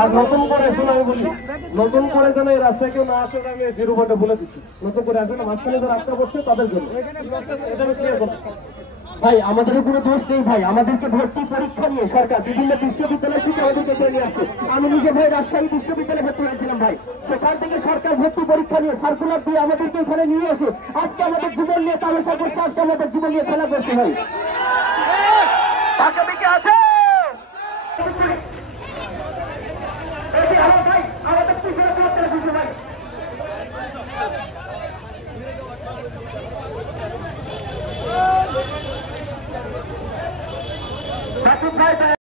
আর নতুন করে শোনা বলি, নতুন করে যেন এই রাস্তায় কেউ না আসে, আমি 0 পয়েন্টে বলে দিচ্ছি। নতুন করে আসবে না, মাঝখানে যে রাস্তা বসছে তাদের জন্য ভাই আমাদের কোনো দোষ নেই ভাই। আমাদেরকে ভর্তি পরীক্ষা নিয়ে সরকার বিভিন্ন বিশ্ববিদ্যালয় থেকে আমাদেরকে এখানে নিয়ে আসছে। আমি নিজে ভাই রাজশাহী বিশ্ববিদ্যালয়ে ভর্তি হয়েছিলাম ভাই, সেখান থেকে সরকার ভর্তি পরীক্ষা নিয়ে সার্কুলার দিয়ে আমাদেরকে এখানে নিয়ে আসে। আজকে আমাদের জীবন নিয়ে তামাশা করছে, আজকে আমাদের জীবন নিয়ে খেলা করছে ভাই। আছে ভাই